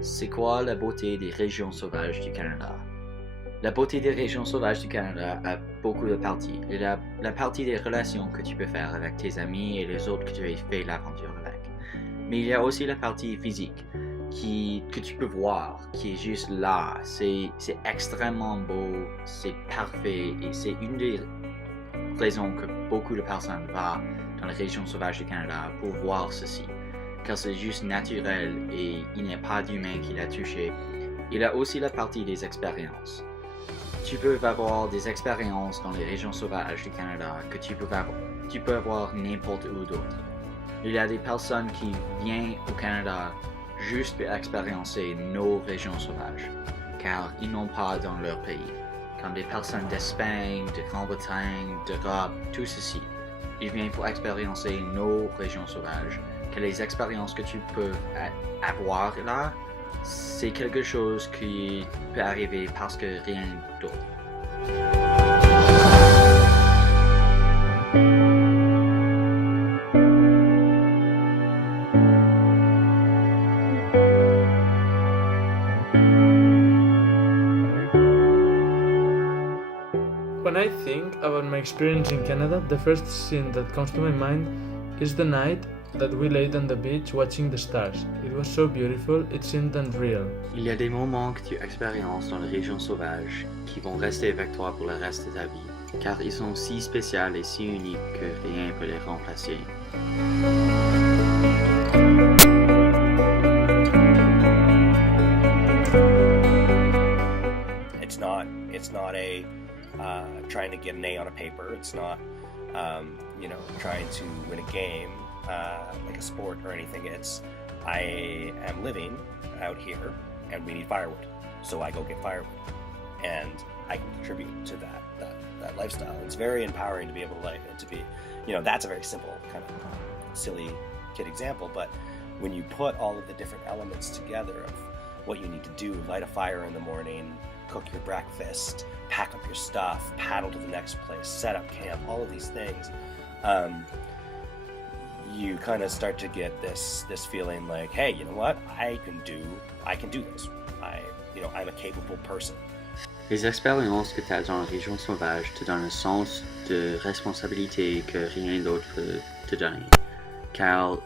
C'est quoi la beauté des régions sauvages du Canada? La beauté des régions sauvages du Canada a beaucoup de parties. Il y a la partie des relations que tu peux faire avec tes amis et les autres que tu as fait l'aventure avec. Mais il y a aussi la partie physique que tu peux voir, qui est juste là. C'est extrêmement beau, c'est parfait et c'est une des raisons que beaucoup de personnes vont dans les régions sauvages du Canada pour voir ceci. Car c'est juste naturel et il n'y a pas d'humain qui l'a touché. Il y a aussi la partie des expériences. Tu peux avoir des expériences dans les régions sauvages du Canada que tu peux avoir n'importe où d'autre. Il y a des personnes qui viennent au Canada juste pour expérimenter nos régions sauvages, car ils n'ont pas dans leur pays. Comme des personnes d'Espagne, de Grande-Bretagne, d'Europe, tout ceci. Ils viennent pour expérimenter nos régions sauvages. Que les expériences que tu peux avoir là, c'est quelque chose qui peut arriver parce que rien d'autre. When I think about my experience in Canada, the first scene that comes to my mind is the night that we laid on the beach watching the stars. It was so beautiful, it seemed unreal. Il y a des moments que tu expériences dans les régions sauvages qui vont rester avec toi pour le reste de ta vie, car ils sont si spéciaux et si uniques que rien ne peut les remplacer. It's not a trying to get an A on a paper. It's not trying to win a game like a sport or anything. It's I am living out here and we need firewood, so I go get firewood, and I can contribute to that lifestyle. It's very empowering to be able to be, that's a very simple kind of silly kid example, but when you put all of the different elements together of what you need to do, light a fire in the morning, cook your breakfast, pack up your stuff, paddle to the next place, set up camp, all of these things, you kind of start to get this feeling like, hey, you know what, I can do this. I'm a capable person. Les expériences que tu as dans la région sauvage te donnent un sens de responsabilité que rien d'autre peut te donner, car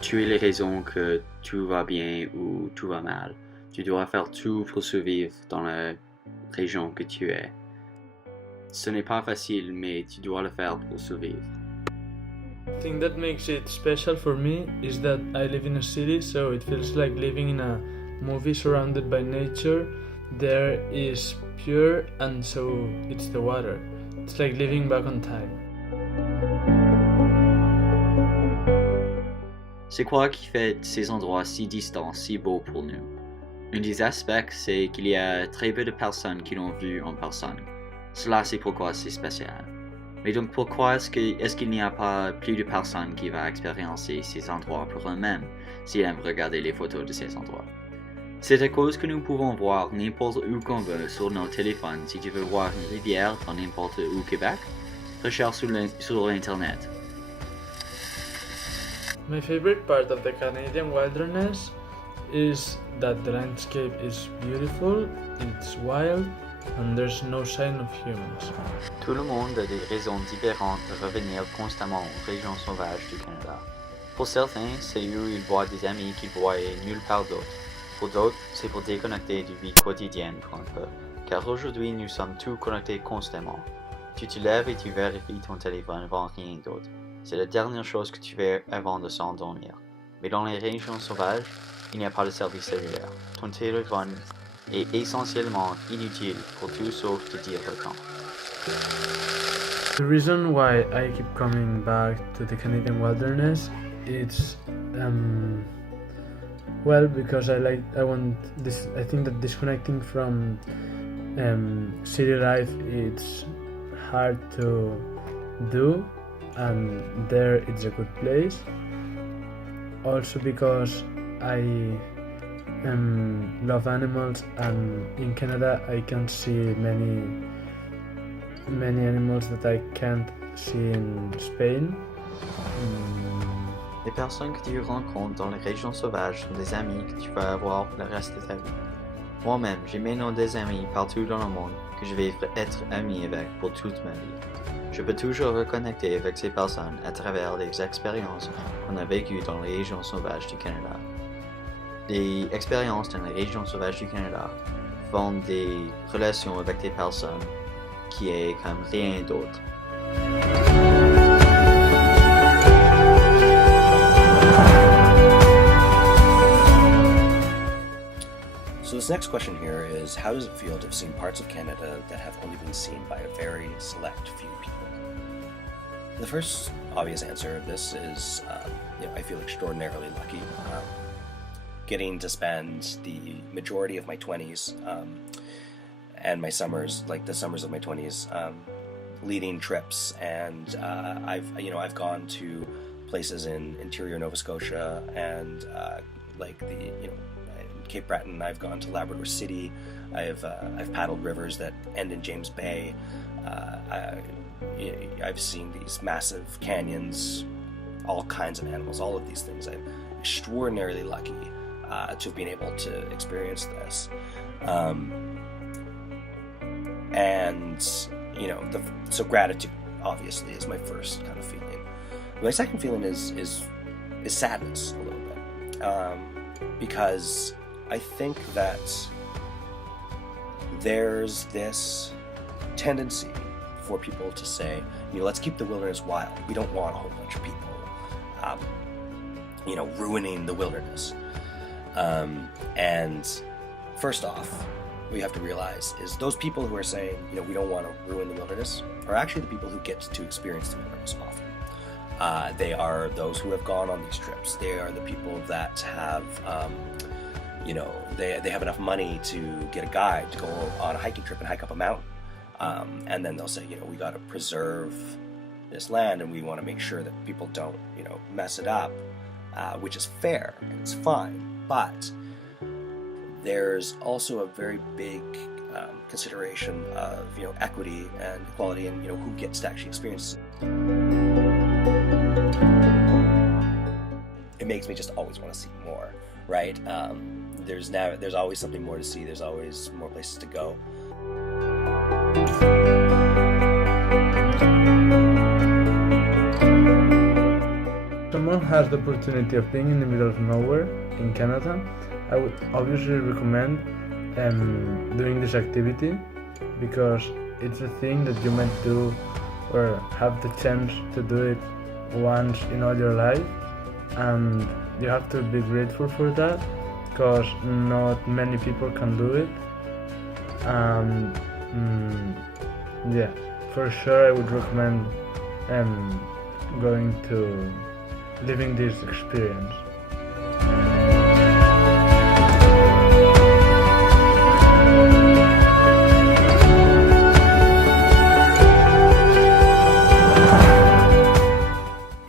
tu es les raisons que tout va bien ou tout va mal. Tu dois faire tout pour survivre dans la région que tu es. Ce n'est pas facile, mais tu dois le faire pour survivre. The thing that makes it special for me is that I live in a city, so it feels like living in a movie surrounded by nature. There is pure, and so it's the water. It's like living back on time. C'est quoi qui fait ces endroits si distants, si beaux pour nous? Un des aspects, c'est qu'il y a très peu de personnes qui l'ont vu en personne. Cela, c'est pourquoi c'est spécial. Mais donc, pourquoi est-ce qu'il n'y a pas plus de personnes qui vont expérimenter ces endroits pour eux-mêmes s'ils aiment regarder les photos de ces endroits? C'est à cause que nous pouvons voir n'importe où qu'on veut sur nos téléphones. Si tu veux voir une rivière dans n'importe où au Québec, recherche sur Internet. My favorite part of the Canadian wilderness is that the landscape is beautiful, it's wild, and there's no sign of humans. Tout le monde a des raisons différentes de revenir constamment aux régions sauvages du Canada. Pour certains, c'est où ils voient des amis qu'ils voyaient nulle part d'autre. Pour d'autres, c'est pour déconnecter du vie quotidienne pour un peu, car aujourd'hui nous sommes tous connectés constamment. Tu te lèves et tu vérifies ton téléphone avant rien d'autre. C'est la dernière chose que tu fais avant de s'endormir. Mais dans les régions sauvages, il n'y a pas de service cellulaire. Ton téléphone est essentiellement inutile pour tout sauf te dire le temps. The reason why I keep coming back to the Canadian wilderness is because I think that disconnecting from city life it's hard to do, and there it's a good place. Also because I love animals, and in Canada I can see many animals that I can't see in Spain. Les personnes que tu rencontres dans les régions sauvages sont des amis que tu vas avoir pour le reste de ta vie. Moi-même, j'ai maintenant des amis partout dans le monde que je vais être ami avec pour toute ma vie. Je peux toujours reconnecter avec ces personnes à travers les expériences qu'on a vécues dans les régions sauvages du Canada. Les expériences dans les régions sauvages du Canada font des relations avec des personnes qui est comme rien d'autre. So this next question here is, how does it feel to have seen parts of Canada that have only been seen by a very select few people? The first obvious answer of this is, I feel extraordinarily lucky. Getting to spend the majority of my 20s and my summers, like the summers of my 20s, leading trips, and I've gone to places in interior Nova Scotia and Cape Breton. I've gone to Labrador City. I've paddled rivers that end in James Bay. I've seen these massive canyons, all kinds of animals, all of these things. I'm extraordinarily lucky to have been able to experience this. So gratitude, obviously, is my first kind of feeling. My second feeling is sadness a little bit, because I think that there's this tendency for people to say, let's keep the wilderness wild. We don't want a whole bunch of people, ruining the wilderness. And first off, what you have to realize is those people who are saying, we don't want to ruin the wilderness, are actually the people who get to experience the wilderness often. They are those who have gone on these trips. They are the people that have, they have enough money to get a guide to go on a hiking trip and hike up a mountain. And then they'll say, we got to preserve this land and we want to make sure that people don't, mess it up, which is fair and it's fine. But there's also a very big consideration of, equity and equality and, who gets to actually experience it. It makes me just always want to see more, right? There's always something more to see. There's always more places to go. Someone has the opportunity of being in the middle of nowhere in Canada, I would obviously recommend doing this activity, because it's a thing that you might do or have the chance to do it once in all your life, and you have to be grateful for that, because not many people can do it. Yeah, for sure I would recommend going to living this experience.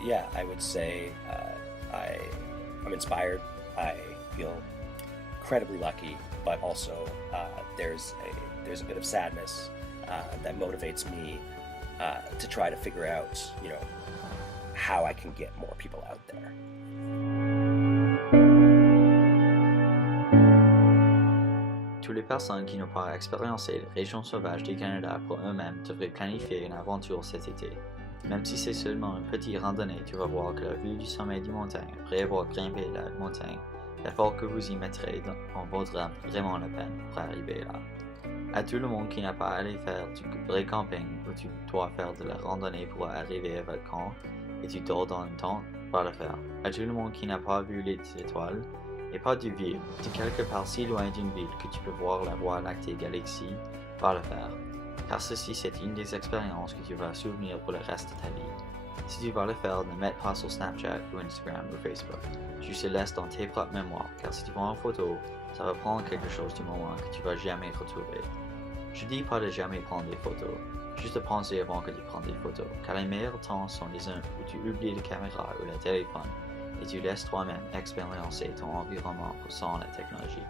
Yeah, I would say I'm inspired. I feel incredibly lucky, but also there's a bit of sadness that motivates me to try to figure out, how I can get more people out there. Toutes les personnes qui n'ont pas expériencé les régions sauvages du Canada pour eux-mêmes devraient planifier une aventure cet été. Même si c'est seulement une petite randonnée, tu vas voir que la vue du sommet du montagne, après avoir grimpé la montagne, l'effort que vous y mettrez en vaudra vraiment la peine pour arriver là. À tout le monde qui n'a pas allé faire du vrai camping où tu dois faire de la randonnée pour arriver à votre camp et tu dors dans une tente, va le faire. À tout le monde qui n'a pas vu les étoiles et pas du ville, de quelque part si loin d'une ville que tu peux voir la Voie lactée galaxie, va le faire. Car ceci c'est une des expériences que tu vas souvenir pour le reste de ta vie. Si tu vas le faire, ne mets pas sur Snapchat ou Instagram ou Facebook. Juste laisse dans tes propres mémoires, car si tu prends en photo, ça va prendre quelque chose du moment que tu vas jamais retrouver. Je dis pas de jamais prendre des photos, juste de penser avant que tu prennes des photos, car les meilleurs temps sont les uns où tu oublies la caméra ou le téléphone et tu laisses toi-même expérimenter ton environnement sans la technologie.